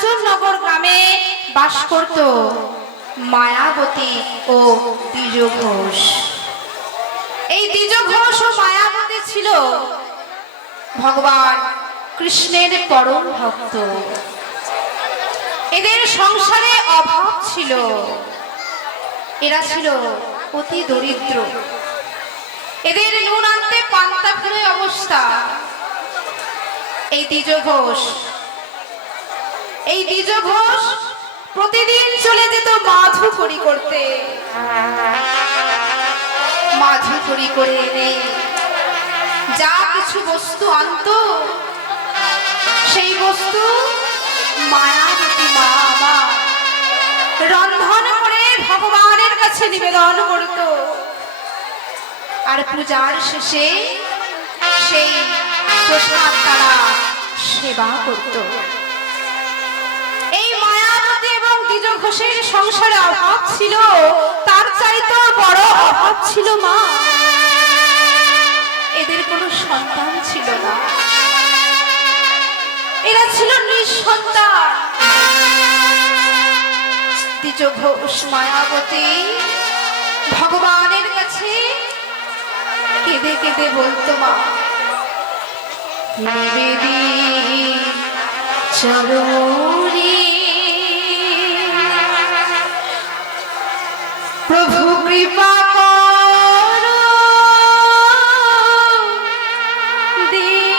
কাঞ্চননগর গ্রামে বাস করত মায়াবতী ও দ্বিজ ঘোষ। এই দ্বিজ ঘোষ ও মায়াবতী ছিল ভগবান কৃষ্ণের পরম ভক্ত। এদের সংসারে অভাব ছিল, এরা ছিল অতি দরিদ্র। এদের নুন আনতে পান্তা ফুরে অবস্থা। এই দ্বিজ ঘোষ প্রতিদিন চলে যেত মাধুকরি করতে। মাধুকরি করে এনে যা কিছু বস্তু আনতো, সেই বস্তু মায়াবতী মা আমার রন্ধন করে ভগবানের কাছে নিবেদন করত। আর পূজার শেষে সেই প্রসাদ তারা সেবা করত। এই মায়াবতী এবং দ্বিজ ঘোষের সংসারে অভাব ছিল, তার চাইতে বড় অভাব ছিল মা। এদের কোনো সন্তান ছিল না, এরা ছিল নিঃসন্তান। দ্বিজ ঘোষ মায়াবতী ভগবানের কাছে কেঁদে কেঁদে বলতো, মা নিবেদিত চরণে প্রভু কৃপা করো, দীনে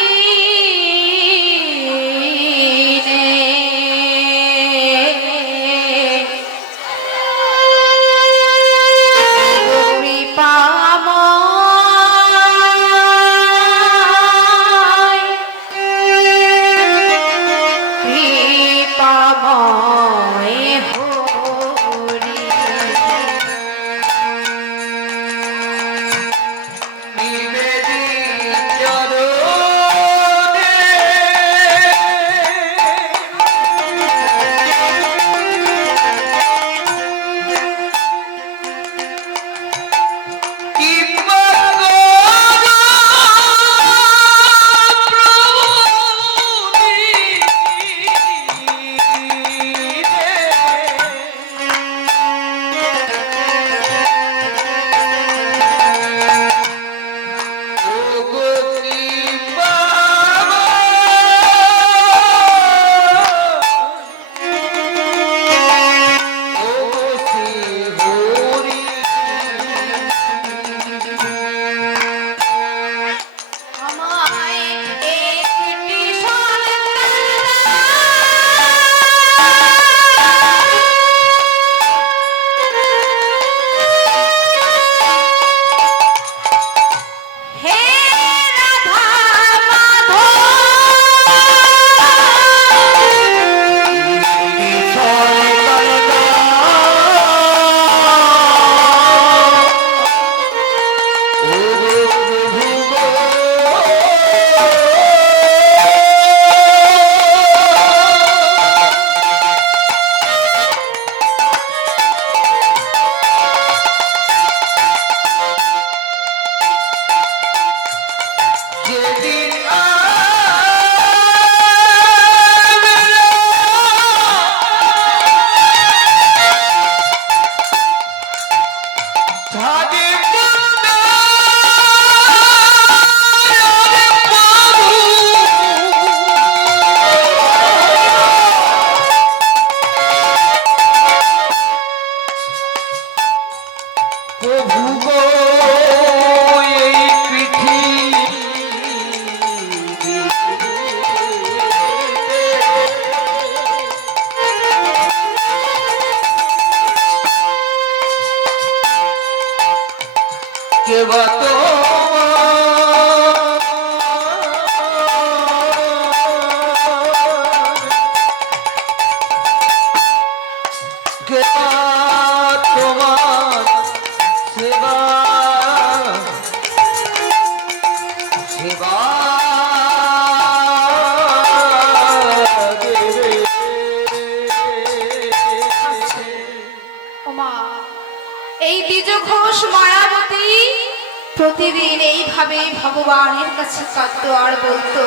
প্রতিদিন এইভাবে ভগবানের কাছে কাঁদতো আর বলতো,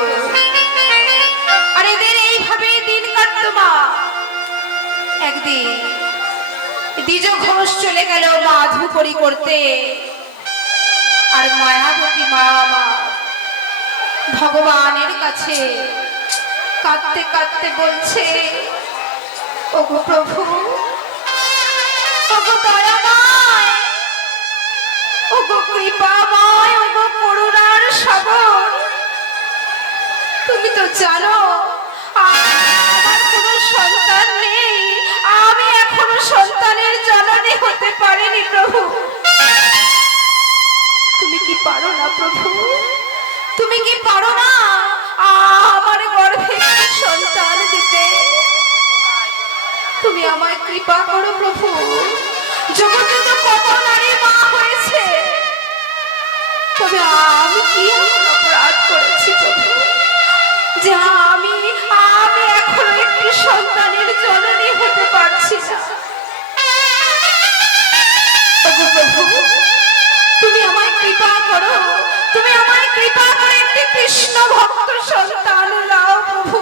আর এদের এইভাবে দিন কাটতো মা। দিন দ্বিজ ঘোষ চলে গেল মাধুকরী করতে, আর মায়াবতী মা আমার ভগবানের কাছে কাঁদতে কাঁদতে বলছে, ওগো প্রভু, ওগো দয়াময়, ওগো কৃপাময়, ওগো করুণার সাগর, তুমি তো জানো আমার কোনো সন্তান নেই, আমি এখনো সন্তানের জননী হতে পারিনি প্রভু। তুমি কি পারো না প্রভু? তুমি কি পারো না আমার গর্ভে সন্তান দিতে? তুমি আমায় কৃপা করো প্রভু। জগতে তো কত নারী মা হয়েছে, তবে আমি কি অপরাধ করেছি প্রভু যে আমি এখনো একটি সন্তানের জননী হতে পারছি না? প্রভু, তুমি আমায় কৃপা করো, তুমি আমায় কৃপা করে একটি কৃষ্ণ ভক্ত সন্তান দাও প্রভু।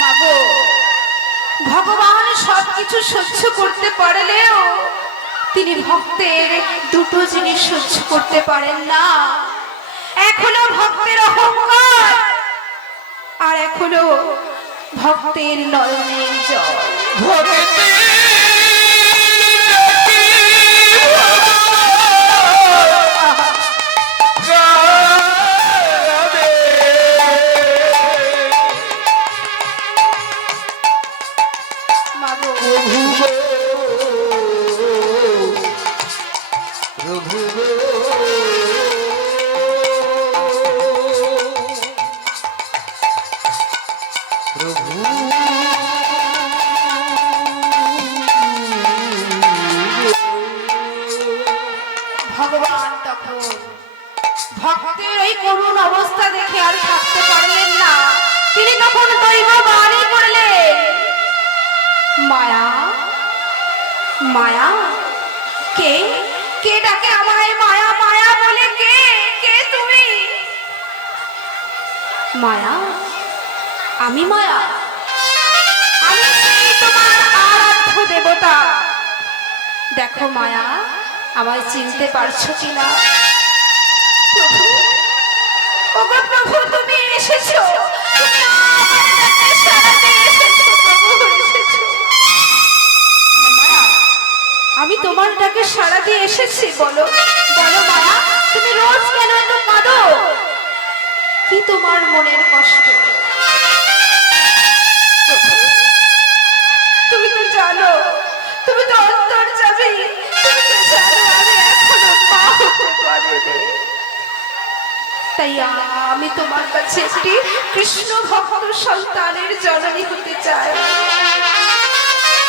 মাগো, ভগবান সবকিছু সহ্য করতে পারলেও তিনি ভক্তের দুটো জিনিস সহ্য করতে পারেন না। এখনো ভক্তের অহংকার, আর এখনো ভক্তের নয়নের জল। ভগবান তখন ভক্তের এই করুণ অবস্থা দেখে আর থাকতে পারলেন না। তিনি তখন দৈব বাণী করলেন, মায়া, মায়া, কে কে ডাকে আমায় মায়া মায়া বলে? কে কে তুমি? মায়া, আমি মায়া, আমি সেই তোমার আরাধ্য দেবতা। দেখো মায়া, আমায় চিনতে পারছো কিনা? প্রভু, ওগো প্রভু, তুমি এসেছো, তুমি আমার ডাকে সাড়া দিয়ে এসেছো প্রভু, এসেছো। মায়া, আমি তোমার ডাকে সাড়া দিয়ে এসেছি। বলো বলো মায়া, তুমি রোজ কেন এত কাঁদো? কি তোমার মনের কষ্ট? তুমি তো জানো, তুমি তো অন্তর যাবে, তুমি তো জানো আমি এখনো মা হতে পারিনি। তাই আমি তোমার কাছে একটি কৃষ্ণ ভক্ত সন্তানের জননী হতে চাই।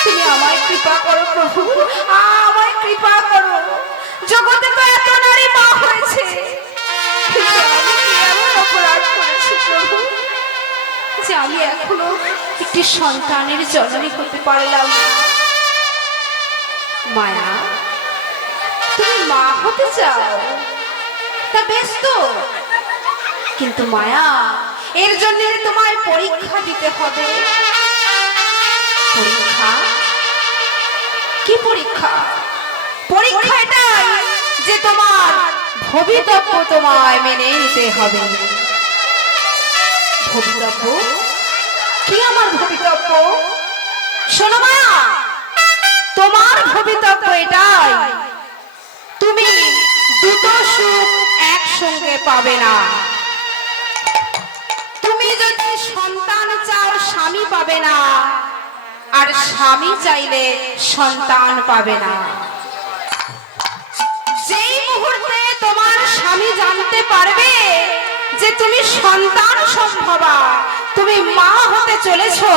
তুমি আমায় কৃপা করো প্রভু, আমায় কৃপা করো। জগতে তো এত নারী মা হয়েছে, কিন্তু আমি কি এমন অপরাধ করেছি প্রভু যে আমি এখনো একটি সন্তানের জননী হতে পারলাম? মায়া, তুমি মা হতে চাও, তা বেশ তো, কিন্তু মায়া, এর জন্য তোমায় পরীক্ষা দিতে হবে। পরীক্ষা? কি পরীক্ষা? পরীক্ষা এটাই যে তোমার ভবিতব্য তোমায় মেনে নিতে হবে। ভবিতব্য কি? আমার ভবিতব্য শোনো মায়া, তোমার ভবিতব্য এটাই, তুমি দুটো সুখ একসঙ্গে পাবে না। তুমি যদি সন্তান চাও, স্বামী পাবে না, আর স্বামী চাইলে সন্তান পাবে না। যেই মুহূর্তে তোমার স্বামী জানতে পারবে যে তুমি সন্তান সম্ভবা, তুমি মা হতে চলেছো,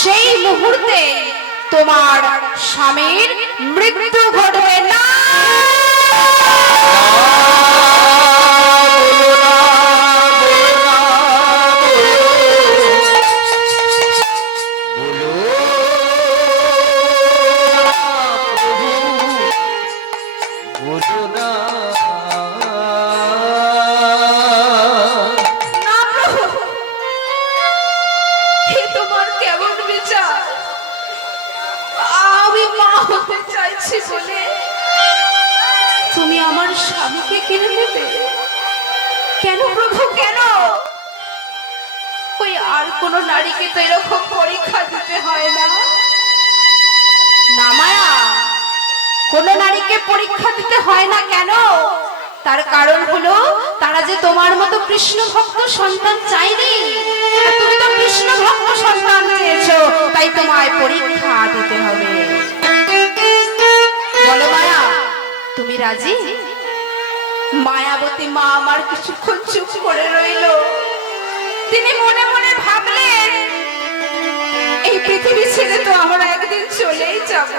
সেই মুহূর্তে তোমার স্বামীর মৃত্যু ঘটবে না। হতে চাই, আমি মা হতে চাইছি বলে তুমি আমার স্বামীকে কিনে নেবে? কেন প্রভু, কেন? ওই আর কোন নারীকে তো এরকম পরীক্ষা দিতে হয় না। না মায়া, কোন নারীকে পরীক্ষা দিতে হয় না। কেন? তার কারণ হলো তারা যে তোমার মতো কৃষ্ণ ভক্ত সন্তান চাইনি, তুমি তো কৃষ্ণ ভক্ত সন্তান চেয়েছো, তাই তোমায় পরীক্ষা দিতে হবে। বলো মায়া, তুমি রাজি? মায়াবতী মা আমার কিছুক্ষণ চুপ করে রইল। তিনি মনে মনে ভাবলেন, এই পৃথিবী ছেড়ে তো আমরা একদিন চলেই যাব,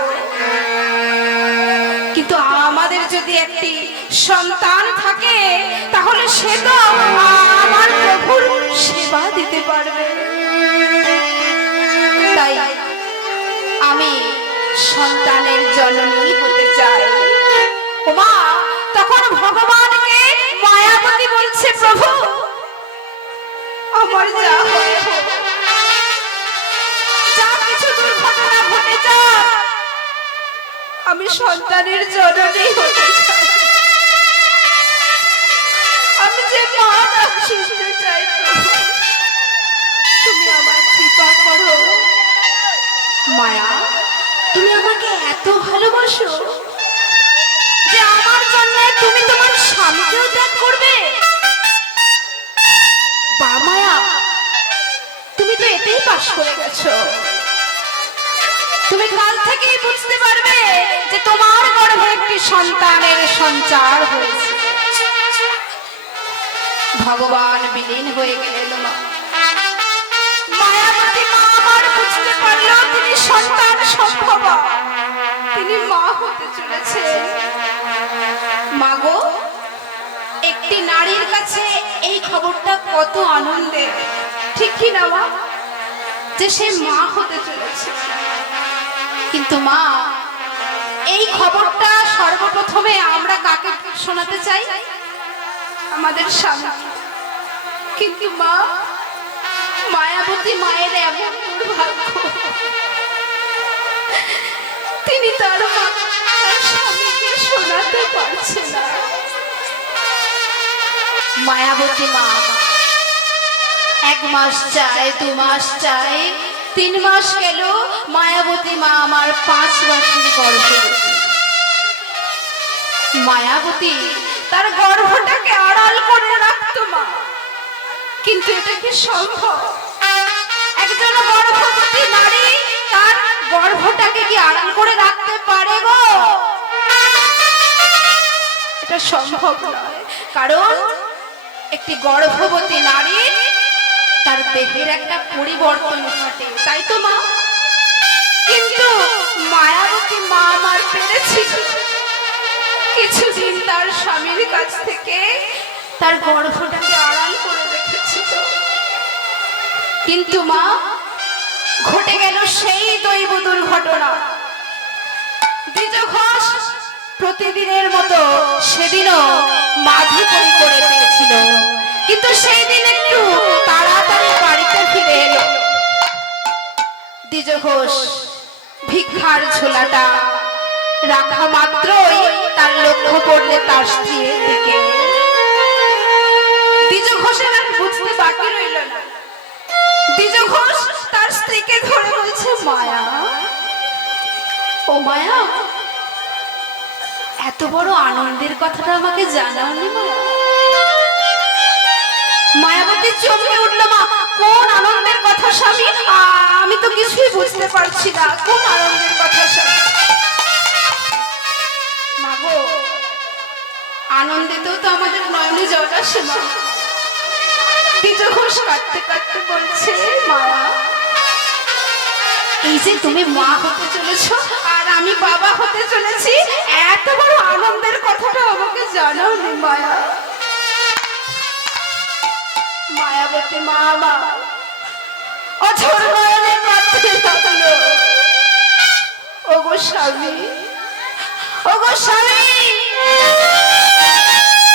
কিন্তু আমাদের যদি একটি সন্তান থাকে তাহলে সে তো আমার প্রভুর সেবা দিতে পারবে। তাই আমি সন্তানের জননী হতে চাই। ওমা, তখন ভগবানকে মায়াবতী বলছে, প্রভু আমার যা হয় হোক, যা কিছু দুর্ঘটনা ঘটে যাক, আমি সন্তানের জননী হতে চাই। আমি যে মা ডাক শুনতে চাই, তুমি আমার কৃপা করো। মায়া, তুমি আমাকে এত ভালোবাসো যে আমার জন্য তুমি তোমার স্বামীকেও ত্যাগ করবে? বা মায়া, তুমি তো এতেই পাশ করে গেছো। তুমি কাল থেকেই বুঝতে পারবে যে তোমার গর্ভে একটি সন্তানের সঞ্চার হয়েছে। ভগবান বিলীন হয়ে গেলেন। মায়াবতী মা আমার বুঝতে পারল তিনি সন্তান সম্ভবা, তিনি মা হতে চলেছে। মাগো, একটি নারীর কাছে এই খবরটা কত আনন্দের, ঠিক কি না মা? যে সে মা হতে চলেছে। কিন্তু মা, এই খবরটা সর্বপ্রথমে আমরা কাকে শোনাতে চাই? আমাদের স্বামী। কিন্তু মা, মায়াবতী মায়ের এমন দুর্ভাগ্য, তিনি তার স্বামীকে শোনাতে পারছে না। মায়াবতী মা 1 মাস চায়, 2 মাস চায়, 3 মাস গেল, মায়াবতী মা আমার 5 মাসের গর্ভবতী। মায়াবতী তার গর্ভটাকে আড়াল করে রাখতো মা, কিন্তু এটা কি সম্ভব? একজন গর্ভবতী নারী তার গর্ভটাকে কি আড়াল করে রাখতে পারে গো? এটা সম্ভব নয়। কারণ একটি গর্ভবতী নারী তার দেহের একটা পরিবর্তন ঘটে, তাই তো মা? কিন্তু মায়াবতী মা আমার পেরেছিল কিছুদিন তার স্বামীর কাছ থেকে তার গর্ভটাকে আড়াল করে রেখেছিল। কিন্তু মা, ঘটে গেল সেই দৈব দুর্ঘটনা। দ্বিজ ঘোষ প্রতিদিনের মতো সেদিনও মাধুকরী করে পেয়েছিল, কিন্তু সেই দিন একটু তাড়াতাড়ি বাড়িতে ফিরে এলো। দ্বিজ ঘোষ ভিক্ষার ঝোলাটা রাখা মাত্রই তার লক্ষ্য পড়লে তার স্ত্রীর দিকে। দ্বিজ ঘোষের আর বুঝতে বাকি রইল না। দ্বিজ ঘোষ তার স্ত্রীকে ধরে বলছে, মায়া, ও মায়া, এত বড় আনন্দের কথাটা আমাকে জানাওনি মায়া? মায়াবতী চমকে উঠল। মা, কোন আনন্দের কথা স্বামী? আমি তো কিছুই বুঝতে পারছি না, কোন আনন্দের কথা স্বামী? মাগো, আনন্দিতেও তো আমাদের নয়নে জল আসে মা। দ্বিজ ঘোষ কাঁদতে কাঁদতে বলছে, মায়া, এই যে তুমি মা হতে চলেছ আর আমি বাবা হতে চলেছি, এত বড় আনন্দের কথাটা আমাকে জানাওনি মায়া। মায়াবতী মা আমার অঝোর নয়নে কাঁদতে থাকলো। ওগো স্বামী, ওগো স্বামী,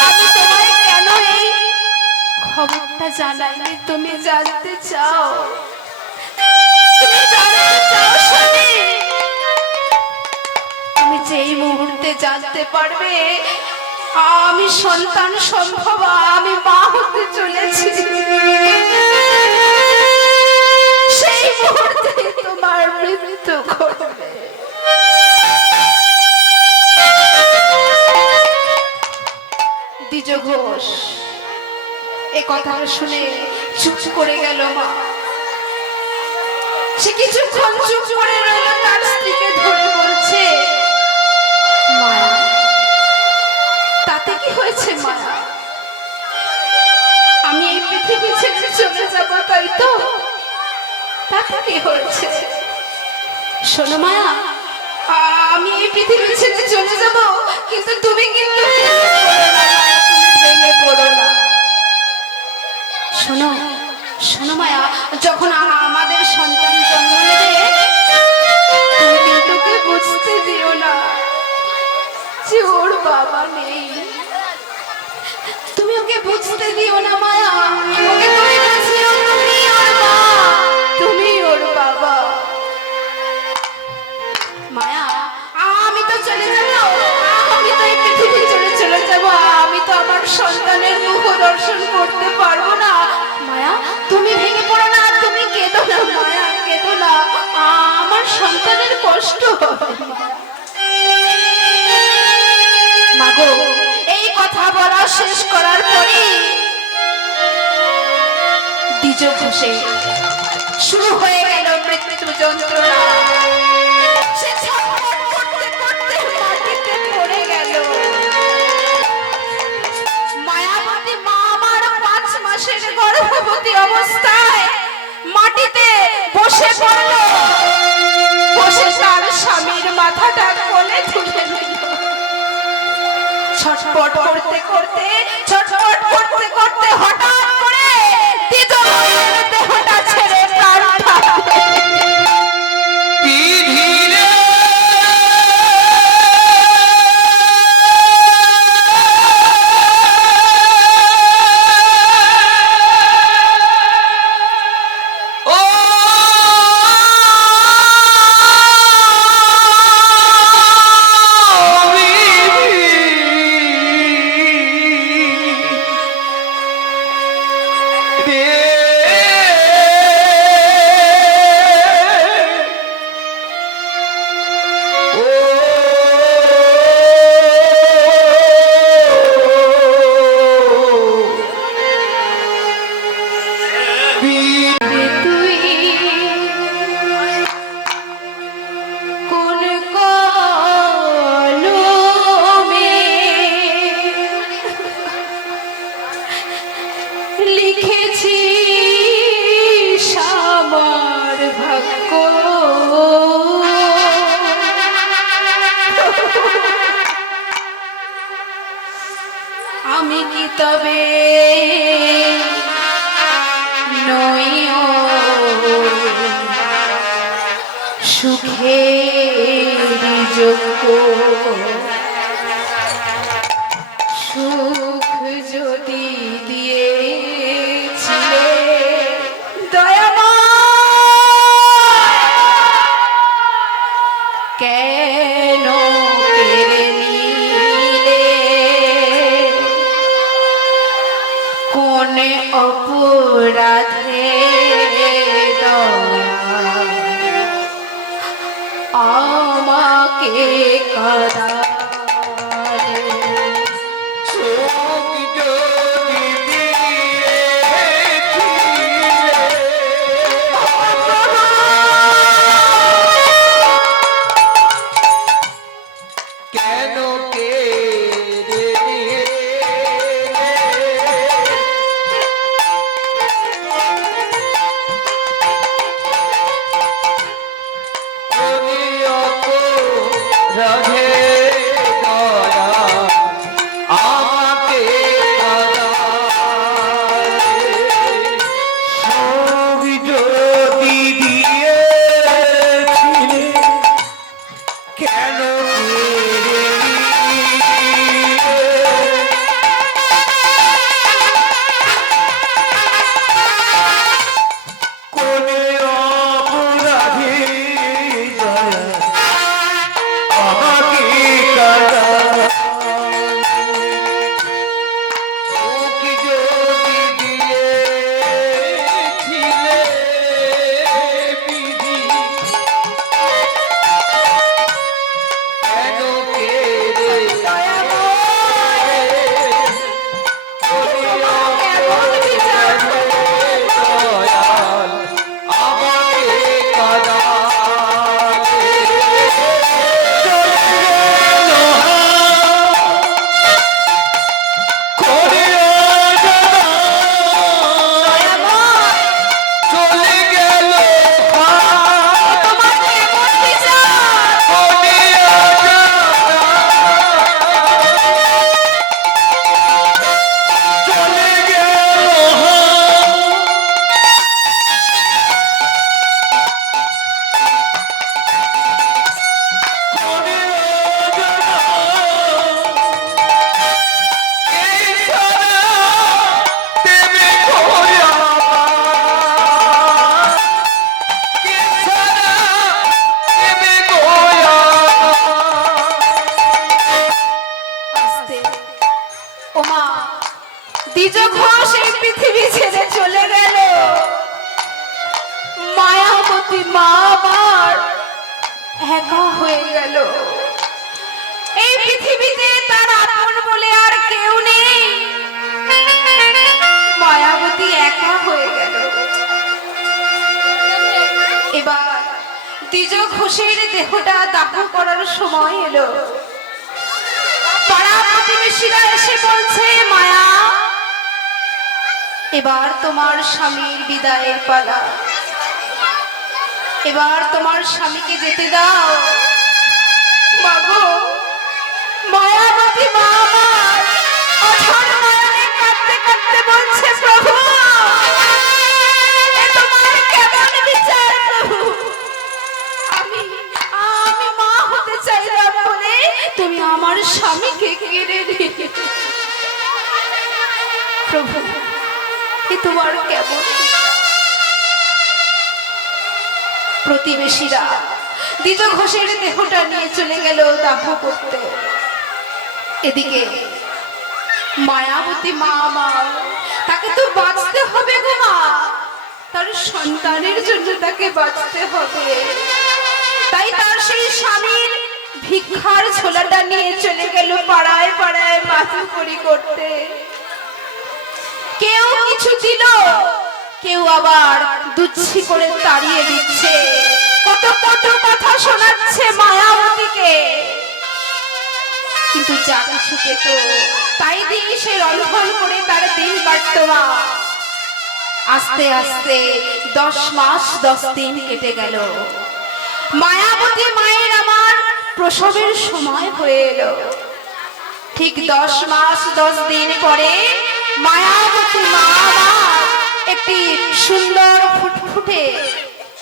আমি তোমায় কেন এই খবরটা জানাইনি? তুমি জানতে চাও? তুমি জানো জানতে পারবে আমি সন্তান সম্ভব, আমি মা হতে চলেছি, সেই মুহূর্তে তোমার মৃত্যু ঘটবে। দ্বিজ ঘোষ এ কথাটা শুনে চুপ করে গেল মা। সে কিছুক্ষণ চুপ করে রইল, তার স্ত্রীকে ধরে বলছে, মায়া তাতে কি হয়েছে মায়া? আমি এই পৃথিবী ছেড়ে চলে যাব, তাই তো? তাতে কি হয়েছে? শোনো মায়া, আমি এই পৃথিবী ছেড়ে চলে যাব, কিন্তু তুমি কিন্তু ভেঙে পড়ো না। শোনো শোনো মায়া, যখন আমাদের সন্তান জন্ম নেবে তুমি কিন্তু ওকে বুঝতে দিও না যে ওর বাবা নেই। তুমি ওকে বুঝতে দিও না মায়া, ওকে তুমি বুঝিও তুমি ওর মা, তুমি ওর বাবা। মায়া আমি তো চলে যাব, আমি তো এই পৃথিবী ছেড়ে চলে যাব, আমি তো আমার সন্তানের মুখ দর্শন করতে পারবো না। মায়া তুমি ভেঙে পড়ো না, তুমি কেঁদো না মায়া, কেঁদো না, আমার সন্তানের কষ্ট হবে। মাগো এই কথা বলা শেষ করার পরে দ্বিজ ঘোষে শুরু হয়ে গেল মৃত্যু যন্ত্রণা। সে ছটফট করতে করতে মাটিতে পড়ে গেল। মায়াবতী মা আমার 5 মাসের গর্ভবতী অবস্থায় মাটিতে বসে পড়ল, বসে তার স্বামীর মাথাটা কোলে তুলে নিল। ছটফট করতে করতে ছটফট করতে করতে হঠাৎ করে দ্বিজ ঘোষের দেহটা ছেড়ে প্রাণটা আমি কি তবে নইও সুখের যোগ্য? সুখ যদি দিয়েছিলে দয়াময়, কেন কেড়ে নিলে? কোন অপরাধে আমাকে কাঁদালে? মায়াবতী মা আমার একা হয়ে গেল। এই পৃথিবীতে তার আপন বলে আর কেউ নেই। মায়াবতী একা হয়ে গেল। এবার দ্বিজ ঘোষের দেহটা দাহ করার সময় এলো। পাড়া প্রতিবেশীরা এসে বলছে, মায়া এবার তোমার স্বামীর বিদায়ের পালা, এবার তোমার স্বামীকে যেতে দাও। মাগো, মায়াবতী মা আমার অঝর নয়নে কাঁদতে কাঁদতে বলছে, প্রভু এ তোমার কেমন বিচার প্রভু? আমি মা হতে চাইলাম বলে তুমি আমার স্বামীকে কেড়ে নিলে। প্রভু এ তোমার কেমন? প্রতিবেশীরা দ্বিজ ঘোষের দেহটা নিয়ে চলে গেল দাহ করতে। এদিকে মায়াবতী মা আমার, তাকে তো বাঁচতে হবে গো মা, তার সন্তানের জন্য তাকে বাঁচতে হবে। তাই তার সেই স্বামীর ভিক্ষার ঝোলাটা নিয়ে চলে গেল পাড়ায় পাড়ায় মাতুকরি করতে। কেউ কিছু দিল, কেউ আবার দুচ্ছি করে তাড়িয়ে দিচ্ছে, কত কত কথা শোনাচ্ছে মায়াবতীকে। কিন্তু যা কিছু পেত তাই দিয়ে সে রন্ধন করে তার দিন কাটত। আস্তে আস্তে 10 মাস 10 দিন কেটে গেল। মায়াবতী মায়ের আমার প্রসবের সময় হয়ে এলো। ঠিক 10 মাস 10 দিন পরে মায়াবতী মা আমার একটি সুন্দর ফুটফুটে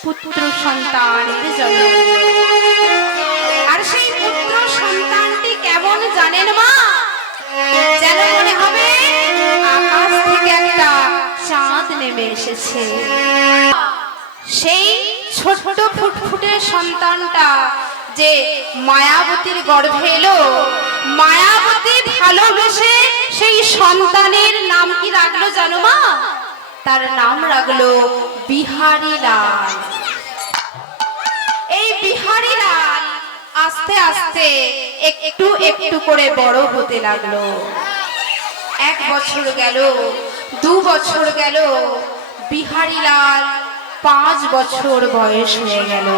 পুত্র সন্তানের জন্ম। আর সেই পুত্র সন্তানটি কেমন জানেন মা? যেন মনে হবে আকাশ থেকে একটা চাঁদ নেমে এসেছে। সেই ছোট ফুটফুটে সন্তানটা যে মায়াবতীর গর্ভে এলো, মায়াবতী ভালোবেসে সেই সন্তানের নাম কি রাখলো জানো মা? তার নাম রাখলো বিহারী লাল। এই বিহারী লাল আস্তে আস্তে একটু একটু করে বড় হতে লাগলো। 1 বছর গেল, 2 বছর গেল, বিহারী লাল 5 বছর বয়স হয়ে গেল।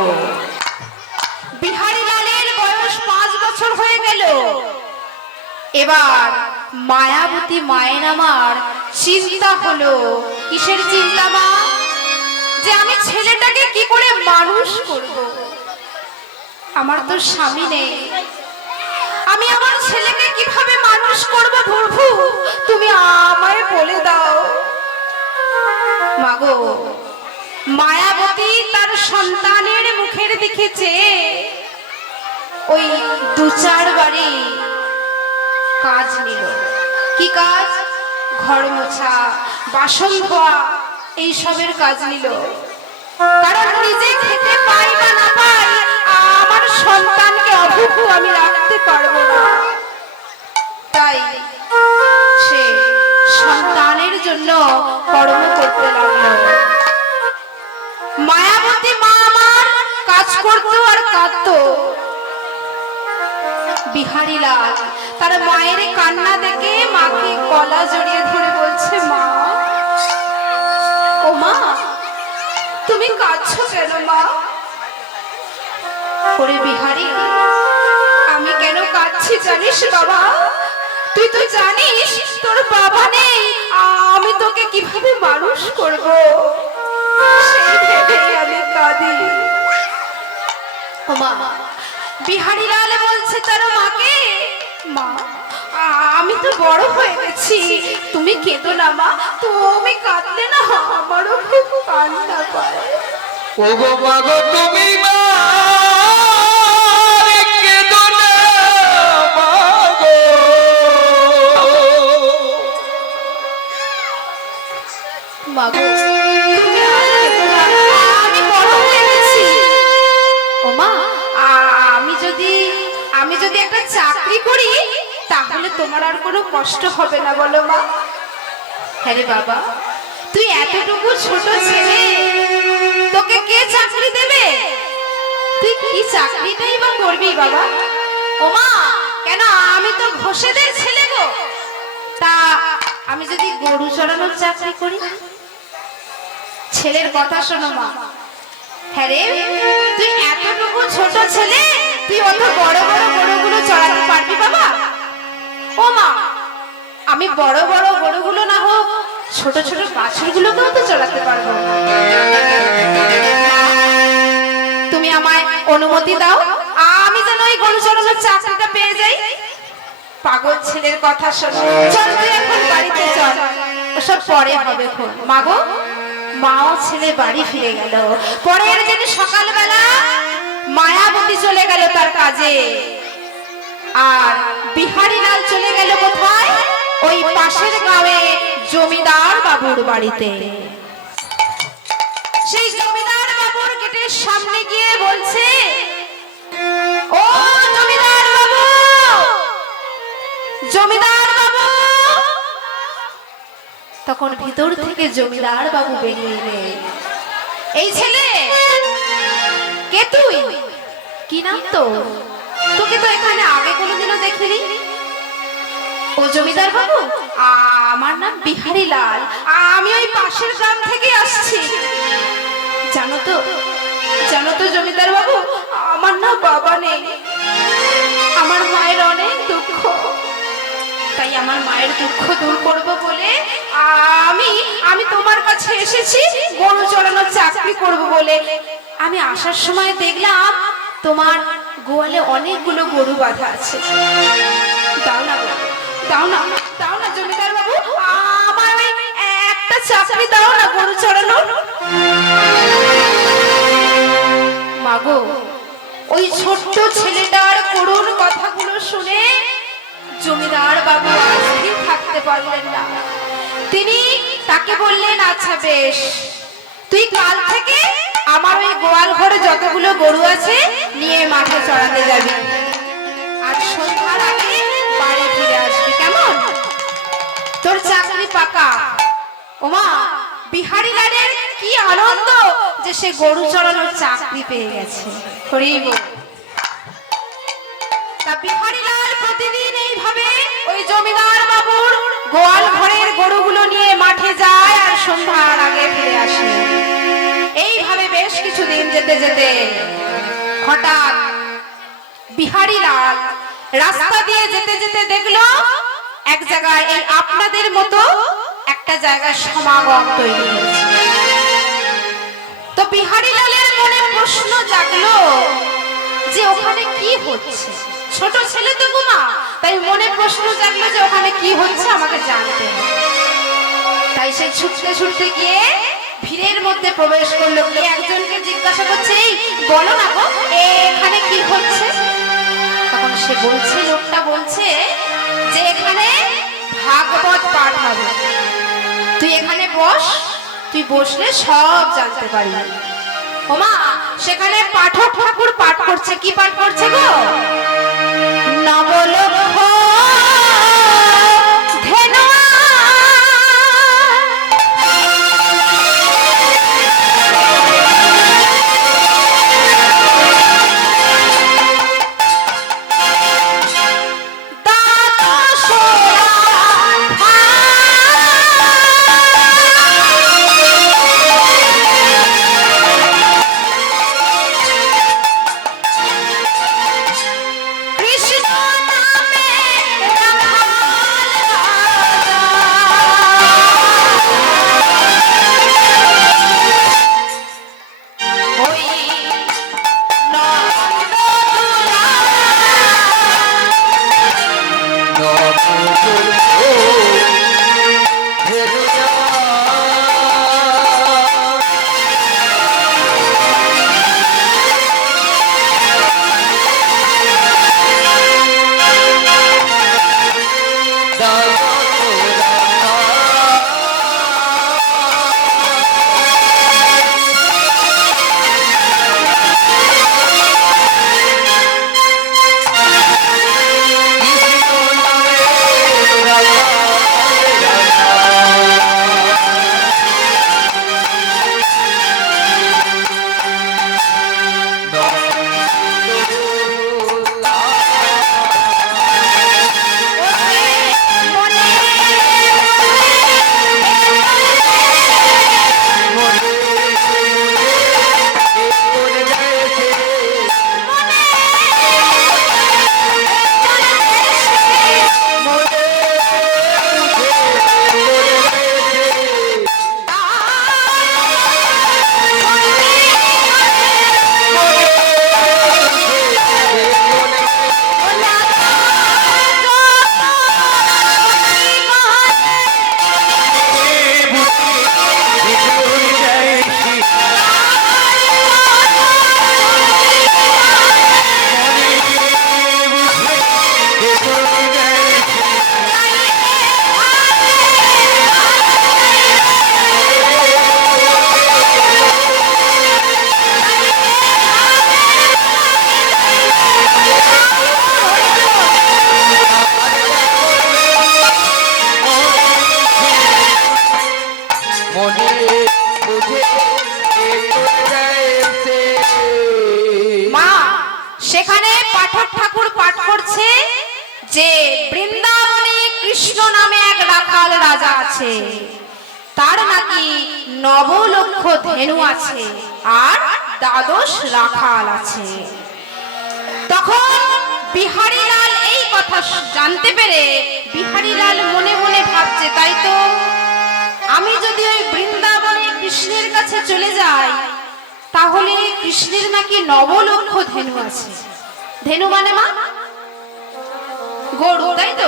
বিহারী লালের বয়স 5 বছর হয়ে গেল। এবার মায়াবতী মায়ের আমার চিন্তা হলো। কিসের চিন্তা মা? যে আমি ছেলেটাকে কি করে মানুষ করব? আমার তো স্বামী নেই, আমি আমার ছেলেকে কিভাবে মানুষ করব? প্রভু তুমি আমায় বলে দাও। মাগো, মায়াবতী তার সন্তানের মুখের দিকে চেয়ে ওই 2-4 বাড়ি কাজ নিল। কি কাজ? ঘর মোছা, বাসন ধোয়া, এইসবের কাজ নিল। কারণ নিজে খেতে পাই বা না পাই, আমার সন্তানকে অভুক্ত আমি রাখতে পারবো না। তাই সে সন্তানের জন্য কর্ম করতে লাগলো। মায়াবতী মা আমার কাজ করতো আর কাঁদতো। বিহারী লাল তার মায়ের কান্না দেখে মাকে গলা জড়িয়ে ধরে বলছে, মা ও মা তুমি কাঁদছো কেন মা? ওরে বিহারী, আমি কেন কাঁদছি জানিস বাবা? তুই তো জানিস তোর বাবা নেই, আমি তোকে কিভাবে মানুষ করব সেই ভেবেই আমি কাঁদি। ও মা, বিহারী লাল বলছে তার মাকে, মা আমি তো বড় হয়ে গেছি, তুমি কেঁদো না মা, তুমি কাঁদলে না আমারও খুব কান্না পায়। ওগো মাগো তুমি মা কেঁদো না মাগো। মাগো আমি বড় হয়ে গেছি। ও মা, আমি যদি একটা চাকরি করি তাহলে তোমার আর কোনো কষ্ট হবে না বলো মা? হ্যাঁ রে বাবা, তুই এতটুকু ছোট ছেলে, তোকে কে চাকরি দেবে? চাকরিটাই বা করবি বাবা? ওমা, কেন? আমি তো ঘোষেদের ছেলে গো। তা আমি যদি গরু চড়ানোর চাকরি করি? ছেলের কথা শোনো মা। হ্যাঁ রে, তুই এতটুকু ছোট ছেলে, তুই অত বড় বড় গরুগুলো চড়াতে পারবি বাবা? ও মা, আমি বড় বড় গরুগুলো না হোক, ছোট ছোট বাছুরগুলোকেও তো চড়াতে পারবো। তুমি আমায় অনুমতি দাও, আমি যেন ওই গরু চড়ানোর চাকরিটা পেয়ে যাই। পাগল ছেলের কথা শোনো, চল তুই এখন বাড়িতে চল, ওসব পরে হবে। মাগো, মাও ছেলে বাড়ি ফিরে গেল। পরের দিন সকালবেলা মায়াবতী চলে গেল তার কাজে, আর বিহারী লাল চলে গেল কোথায়? ওই পাশের গ্রামে জমিদার বাবুর বাড়িতে। সেই জমিদার বাবুর গেটের সামনে গিয়ে বলছে, ও জমিদার বাবু, জমিদার বাবু। তখন ভিতর থেকে জমিদার বাবু বেরিয়ে এলেন। এই ছেলে, কে তুই? কি নাম তো? তোকে তো এখানে আগে কোনোদিনও দেখিনি। ও জমিদার বাবু, আমার নাম বিহারী লাল, আমি ওই পাশের গ্রাম থেকে আসছি। জানো তো, জানো তো জমিদার বাবু, আমার না বাবা নেই, আমার মায়ের অনেক দুঃখ। তাই আমার মায়ের দুঃখ দূর করব বলে আমি তোমার কাছে এসেছি, গরু চড়ানোর চাকরি করব বলে। আমি আসার সময় দেখলাম তোমার গোয়ালে অনেকগুলো গরু বাঁধা আছে। দাও না, দাও না, দাও না জমিদার বাবু, আমার ওই একটা চাকরি দাও না গরু চড়ানোর। মাগো, ওই ছোট্ট ছেলেটার করুণ কথাগুলো শুনে জমিদার বাবু আর স্থির থাকতে পারলেন না। তিনি তাকে বললেন, আচ্ছা বেশ, তুই কাল থেকে আমার ওই গোয়াল ঘরে যতগুলো গরু আছে নিয়ে মাঠে চড়াতে যাবি, আর সন্ধ্যার আগে বাড়ি ফিরে আসবি, কেমন? তোর চাকরি পাকা। ওমা, বিহারী লালের কি আনন্দ যে সে গরু চড়ানোর চাকরি পেয়ে গেছে। হরিব। তা বিহারী লাল প্রতিদিন এইভাবে ওই জমিদার বাবুর গোয়াল ঘরের গরুগুলো নিয়ে মাঠে যায় আর সন্ধ্যার আগে ফিরে আসে। এইভাবে বেশ কিছুদিন যেতে যেতে হঠাৎ বিহারী লাল রাস্তা দিয়ে যেতে যেতে দেখলো এক জায়গায় এই আপনাদের মতো একটা জায়গায় সমাগম তৈরি হয়েছে। তো বিহারী লালের মনে প্রশ্ন জাগলো যে ওখানে কি হচ্ছে। ছোট ছেলে তো গোমা, তাই মনে প্রশ্ন জাগলো যে ওখানে কি হচ্ছে আমাকে জানতে হবে। তাই সে ছুটতে ছুটতে গিয়ে ভিড়ের মধ্যে প্রবেশ করলো, গিয়ে একজনকে জিজ্ঞাসা করছে, এই বলো না গো, এখানে কি হচ্ছে? তখন সে বলছে, লোকটা বলছে যে এখানে ভাগবত পাঠ হবে, তুই এখানে বস, তুই বসলে সব জানতে পারবি। ওমা, সেখানে পাঠক ঠাকুর পাঠ করছে। কি পাঠ করছে গো? নবলক্ষ কৃষ্ণ নামে সেখানে পাঠক ঠাকুর পাঠ করছে যে বৃন্দাবনে কৃষ্ণ নামে এক রাখাল রাজা আছে, তার নাকি 9 লক্ষ ধেনু আছে আর 12 রাখাল আছে। তখন বিহারীলাল এই কথা জানতে পেরে বিহারীলাল মনে মনে ভাবছে, তাই তো আমি যদি ওই বৃন্দাবনে কৃষ্ণের কাছে চলে যাই তাহলে কৃষ্ণের নাকি 9 লক্ষ ধেনু আছে। ধেনু মানে মা গরু, তাই তো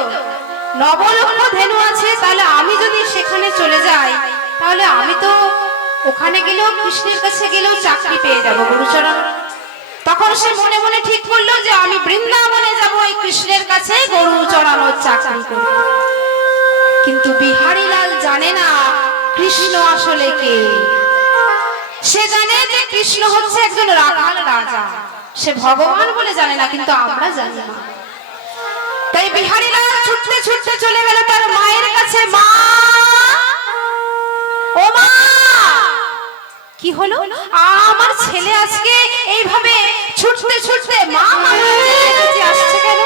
9 লক্ষ ধেনু আছে। তাহলে আমি যদি সেখানে চলে যাই তাহলে আমি তো ওখানে গেলেও কৃষ্ণের কাছে গেলেও চাকরি পেয়ে যাবো গুরুচরণ। তখন সে মনে মনে ঠিক করলো যে আমি বৃন্দাবনে যাব এই কৃষ্ণের কাছে গরু চড়ানোর চাকরি করব। কিন্তু বিহারীলাল জানে না কৃষ্ণ আসলে কে। সে জানে যে কৃষ্ণ হচ্ছে একজন রাখাল রাজা, সে ভগবান বলে জানে না, কিন্তু আমরা জানি না। তাই বিহারীলাল ছুটতে ছুটতে চলে গেল তার মায়ের কাছে। মা, ও মা, কি হলো? আমার ছেলে আজকে এইভাবে ছুটতে ছুটতে মা আসছে কেন?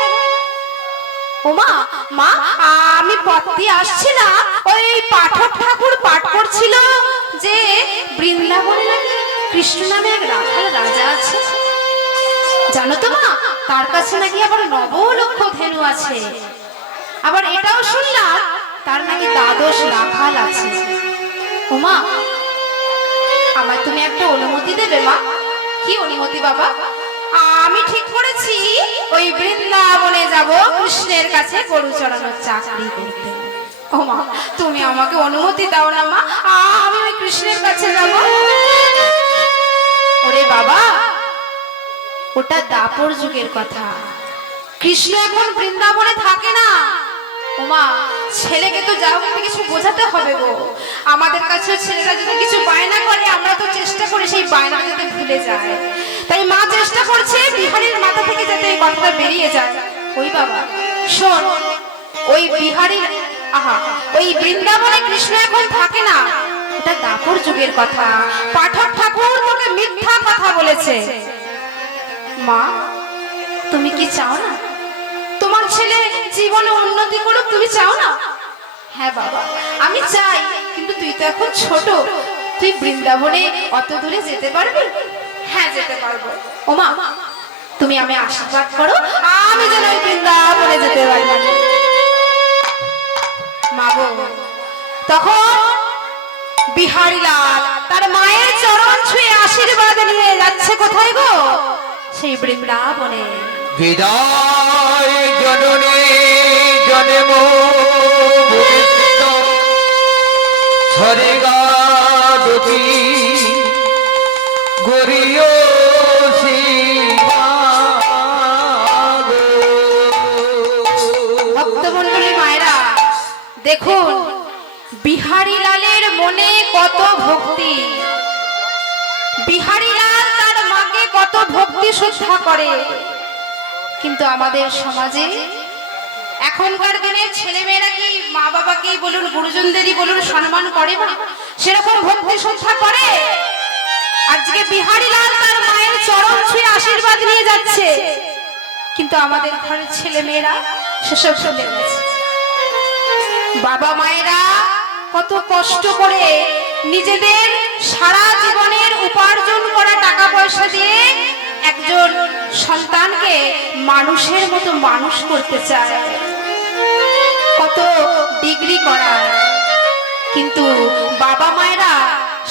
ও মা, মা আমি পথ দিয়ে আসছি না, ওই পাঠক ঠাকুর পাঠ করছিল যে বৃন্দাবনে নাকি কৃষ্ণ নামে এক রাখাল রাজা আছে, জানো তো মা, তার কাছে নাকি আবার 9 লক্ষ ধেনু আছে। আবার এটাও শুনলাম তার নাকি 12 রাখাল আছে। ও মা, আমার তুমি একটা অনুমতি দেবে মা? কি অনুমতি বাবা? আমি ঠিক করেছি ওই বৃন্দাবনে যাব কৃষ্ণের কাছে গরু চড়ানোর চাকরি করতে। ও মা, তুমি আমাকে অনুমতি দাও না মা, আমি ওই কৃষ্ণের কাছে যাব। ওরে বাবা, ওটা দাপর যুগের কথা, কৃষ্ণ এখন বৃন্দাবনে থাকে না। ওমা, ছেলেকে তো যাও কিছু বোঝাতে হবে গো। আমাদের কাছে ছেলেরা যদি কিছু বায়না করে আমরা তো চেষ্টা করি সেই বায়নাটা যাতে ভুলে যায়। তাই মা চেষ্টা করছে বিহারীর মাথা থেকে যাতে এই কথাটা বেরিয়ে যায়। ওই বাবা শোন, ওই বিহারীর ওই বৃন্দাবনে কৃষ্ণ এখন থাকে না, এটা দাপর যুগের কথা। পাঠক ঠাকুর তোকে মিথ্যা কথা বলেছে। মা, তুমি কি চাও না তোমার ছেলে জীবনে উন্নতি করুক? তুমি চাও না? হ্যাঁ বাবা, আমি চাই, কিন্তু তুই তো এখন ছোট, তুই বৃন্দাবনে অত দূরে যেতে পারবি? হ্যাঁ, যেতে পারবো। ও মা, তুমি আমি আশীর্বাদ করো আমি যেন ওই বৃন্দাবনে যেতে পারি। মা গো, তখন বিহারীলাল তার মায়ের চরণ ছুঁয়ে আশীর্বাদ নিয়ে যাচ্ছে কোথায় গো? সেই বৃন্দাবনে। বিদায় জননী জনম ছড়ে গাদতি গরিয় ভক্তমণ্ডলী মায়েরা দেখুন, বিহারীলালের মনে কত ভক্তি, বিহারীলাল তার মাকে কত ভক্তি শ্রদ্ধা করে। কিন্তু আমাদের সমাজে এখনকার দিনের ছেলেমেয়েরা কি মা বাবাকেই বলুন গুরুজনদেরই বলুন সম্মান করে না? সেরকম ভক্তি শ্রদ্ধা করে? আজকে বিহারীলাল তার মায়ের চরণ ছুঁয়ে আশীর্বাদ নিয়ে যাচ্ছে, কিন্তু আমাদের ঘরের ছেলেমেয়েরা সেসব শুনে গেছে। বাবা মায়েরা কত কষ্ট করে নিজেদের সারা জীবনের উপার্জন করা টাকা পয়সা দিয়ে একজন সন্তানকে মানুষের মতো মানুষ করতে চায়, কত ডিগ্রি করায়, কিন্তু বাবা মায়েরা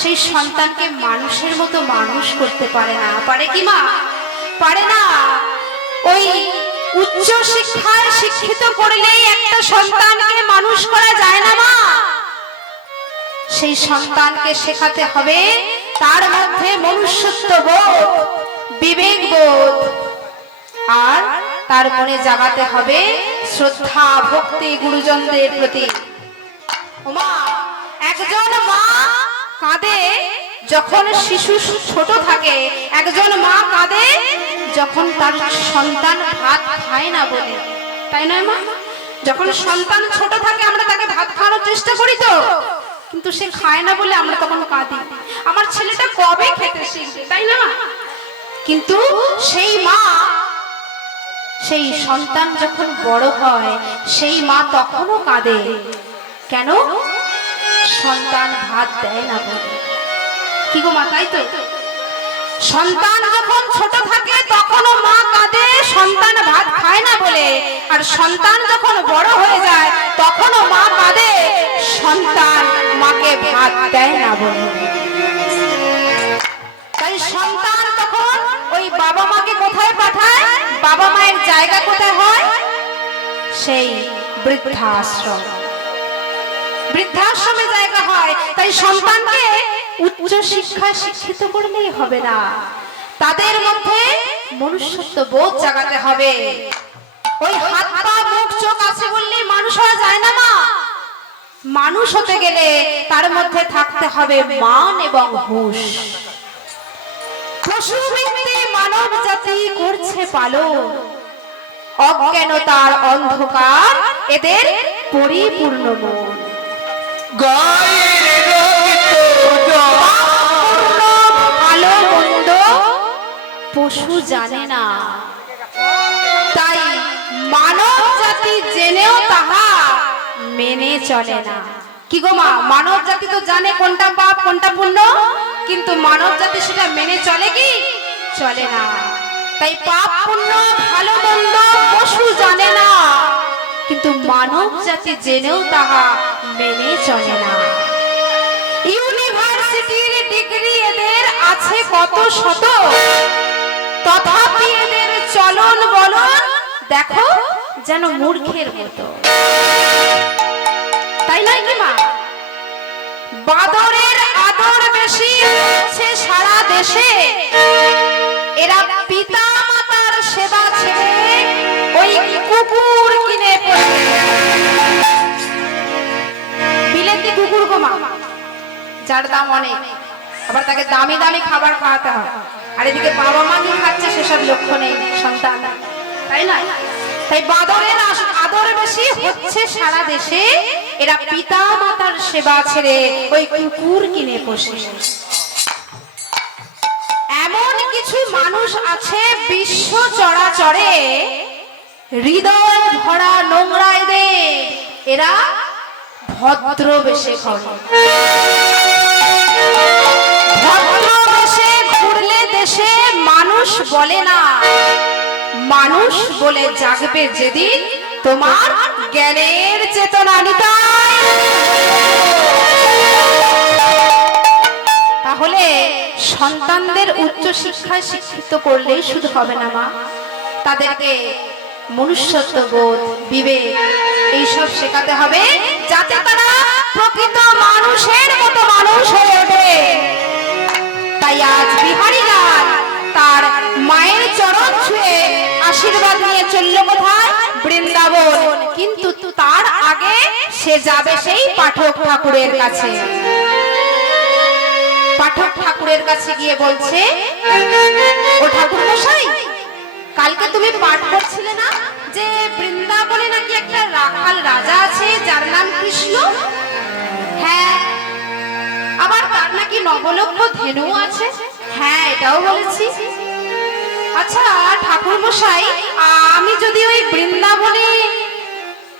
সেই সন্তানকে মানুষের মতো মানুষ করতে পারে না। পারে কি মা? পারে না। ওই উচ্চ শিক্ষায় শিক্ষিত করলেই একটা সন্তানকে মানুষ করা যায় না মা। সেই সন্তানকে শেখাতে হবে তার মধ্যে মনুষ্যত্ব বোধ, বিবেক বোধ, আর তার মনে জাগাতে হবে শ্রদ্ধা ভক্তি গুরুজনদের প্রতি। মা, একজন মা কাঁদে যখন শিশু ছোট থাকে, একজন মা কাঁদে যখন তার সন্তান ভাত খায় না বলে, তাই নয় মা? যখন সন্তান ছোট থাকে আমরা তাকে ভাত খাওয়ানোর চেষ্টা করি তো, কিন্তু সে খায় না বলে আমরা তখন কাঁদি, আমার ছেলেটা কবে খেতে শিখবে, তাই না? কিন্তু সেই মা সেই সন্তান যখন বড় হয় সেই মা তখনও কাঁদে। কেন? সন্তান ভাত দেয় না বলে। কি গো মা, তাই তো? সন্তান যখন ছোট থাকে তখনও মা কাঁদে সন্তান ভাত খায় না বলে, আর সন্তান যখন বড় হয়ে যায় তখনও মা কাঁদে সন্তান মাকে ভাত দেয় না বলে। তাই সন্তান তখন ওই বাবা মাকে কোথায় পাঠায়? বাবা মায়ের জায়গা কোথায় হয়? সেই বৃদ্ধাশ্রম। বৃদ্ধাশ্রমে জায়গা হয়। তাই সন্তানকে উচ্চ শিক্ষায় শিক্ষিত করলেই হবে না, তাদের মধ্যে মনুষ্যত্ব বোধ জাগাতে হবে। ওই হাত পা মুখ চোখ আছে বললেই মানুষ হওয়া যায় না মা। মানুষ হতে গেলে তার মধ্যে থাকতে হবে মান এবং হুঁশ। পশুবৃত্তি মানব জাতি করছে পালন, অজ্ঞানতার অন্ধকার এদের পরিপূর্ণ মন। গায়ের রক্ত জল ভালো মন্দ পশু জানে না, তাই মানব জাতি জেনেও তাহা মেনে চলে না। কি গো মা, মানব জাতি তো জানে কোনটা পাপ কোনটা পুণ্য, কিন্তু মানব জাতি সেটা মেনে চলে কি? চলে না। তাই পাপ পুণ্য ভালো মন্দ পশু জানে না, কিন্তু মানব জাতি জেনেও তাহা মেনে চলে না। ইউনিভার্সিটির ডিগ্রি এদের আছে কত শত, তথাপি এদের চলন বলন দেখো যেন মূর্খের মতো। তাই নয় কি মা? বাদরের আদর বেশি হচ্ছে সারা দেশে, এরা পিতা মাতার সেবা ছেড়ে ওই কুকুর কিনে পড়ে। বিলেতি কুকুর গো মা, যার দাম অনেক, আবার তাকে দামি দামি খাবার খাওয়াতে হয়, আর এদিকে বাবা মা কি খাচ্ছে সেসব লক্ষ্য নেই সন্তান, তাই না? তাই বাদরের আদর বেশি হচ্ছে সারা দেশে, এরা পিতা মাতার সেবা ছেড়ে ওই কুকুর কিনে পোষে। এমন কিছু মানুষ আছে বিশ্ব চরাচরে, হৃদয় ভরা নোংরা এদের, এরা ভদ্র বেশে ঘরে। ভদ্র বেশে ঘুরলে দেশে মানুষ বলে না, মানুষ বলে জাগবে যেদিন তোমার জ্ঞানের চেতনা নিতাই। তাহলে সন্তানদের উচ্চ শিক্ষায় শিক্ষিত করলেই শুধু হবে না মা, তাদেরকে মনুষ্যত্ব বোধ, বিবেক এইসব শেখাতে হবে, যাতে তারা প্রকৃত মানুষের মতো মানুষ হয়ে ওঠে। তাই আজ বিহারী লাল তার মায়ের চরণ ছুঁয়ে আশীর্বাদ নিয়ে চলল কোথায়? বৃন্দাবন। কিন্তু তার আগে সে যাবে সেই পাঠক ঠাকুরের কাছে। পাঠক ঠাকুরের কাছে গিয়ে বলছে, ও ঠাকুর মশাই, কালকে তুমি পাঠ করছিলে না যে বৃন্দাবনে নাকি একটা রাখাল রাজা আছে যার নাম কৃষ্ণ? হ্যাঁ। আবার তার নাকি নবলক্ষ ধেনু আছে? হ্যাঁ, এটাও বলেছি। আচ্ছা ঠাকুর মশাই, আমি যদি ওই বৃন্দাবনে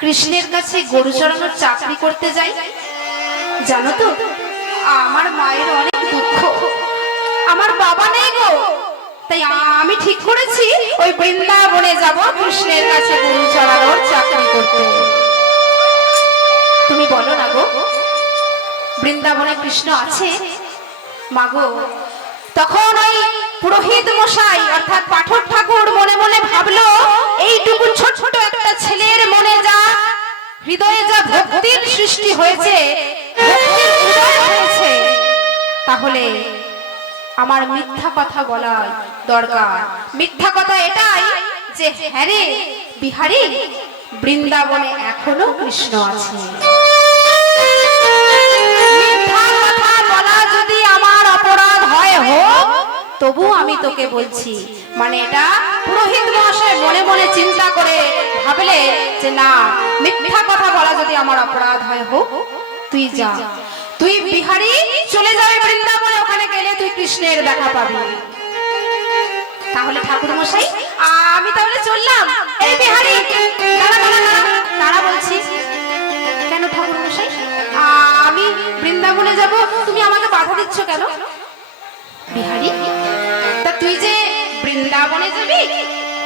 কৃষ্ণের কাছে গরু চড়ানোর চাকরি করতে যাই, জানো তো আমার মায়ের অনেক দুঃখ, আমার বাবা নেই গো, তাই আমি ঠিক করেছি ওই বৃন্দাবনে যাব কৃষ্ণের কাছে গরু চড়ানোর চাকরি করতে। তুমি বলো না গো, বৃন্দাবনে কৃষ্ণ আছে? মাগো, তখন ওই পুরোহিত মশাই অর্থাৎ পাঠক ঠাকুর মনে মনে ভাবলো, এইটুকু ছোট একটা ছেলের মনে যা হৃদয়ে যা ভক্তির সৃষ্টি হয়েছে, ভক্তির উদয় হয়েছে, তাহলে আমার মিথ্যা কথা বলা দরকার। মিথ্যা কথা এটাই যে হ্যাঁ রে বিহারী, বৃন্দাবনে এখনো কৃষ্ণ আছে। মিথ্যা কথা বলা যদি আমার অপরাধ হয় হোক, তবু আমি তোকে বলছি, মানে এটা পুরোহিত মহাশয় মনে মনে চিন্তা করে ভাবলে যে না, মিথ্যা কথা বলা যদি আমার অপরাধ হয় হোক, তুই যা, তুই বিহারী চলে যাবে বৃন্দাবনে, ওখানে গেলে তুই কৃষ্ণের দেখা পাবি। তাহলে ঠাকুর মশাই আমি তাহলে চললাম। এই বিহারি দাঁড়া দাঁড়া দাঁড়া দাঁড়া বলছি। কেন ঠাকুর মশাই, আমি বৃন্দাবনে যাব, তুমি আমাকে বাধা দিচ্ছ কেন? বিহারি, তা তুই যে বৃন্দাবনে যাবি,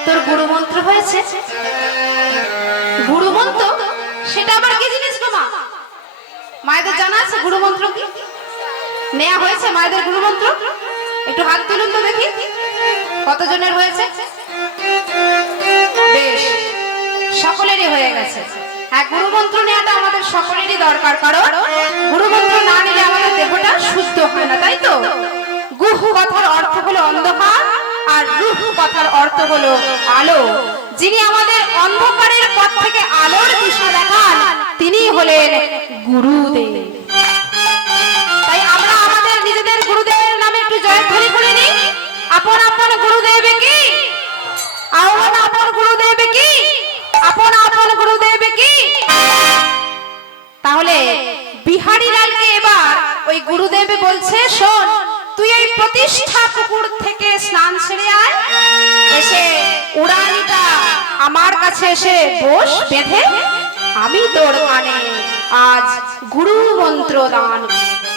তোর গুরুমন্ত্র হয়েছে? গুরুমন্ত্র সেটা আবার কি জিনিস গো মা? মায়েদের জানা আছে গুরুমন্ত্র কি? নেওয়া হয়েছে মায়েদের গুরুমন্ত্র? একটু হাত তুলুন তো দেখি, কতজনের হয়েছে? বেশ, সকলেরই হয়ে গেছে। হ্যাঁ, গুরুমন্ত্র নেওয়াটা আমাদের সকলেরই দরকার, কারণ গুরুমন্ত্র না নিলে আমাদের দেহটা শুদ্ধ হয় না, তাই তো? গুহ কথার অর্থ হলো অন্ধকার, আর রূহ কথার অর্থ হলো আলো। যিনি আমাদের অন্ধকারের পথ থেকে আলোর দিশা দেখান, তিনি হলেন গুরুদেব। তাই আমরা আমাদের নিজেদের গুরুদেবের নামে একটু জয়ধ্বনি করে নিই। আপন আপন গুরুদেব কি, আপন আপন গুরুদেব কি, আপন আপন গুরুদেব কি। তাহলে বিহারী লালকে এবার ওই গুরুদেব বলছে, শোন, তুই এই প্রতিষ্ঠা পুকুর থেকে স্নান সেরে আয়, এসে উড়ানিটা আমার কাছে এসে বস বেঁধে, আমি তোর কানে আজ গুরু মন্ত্র দান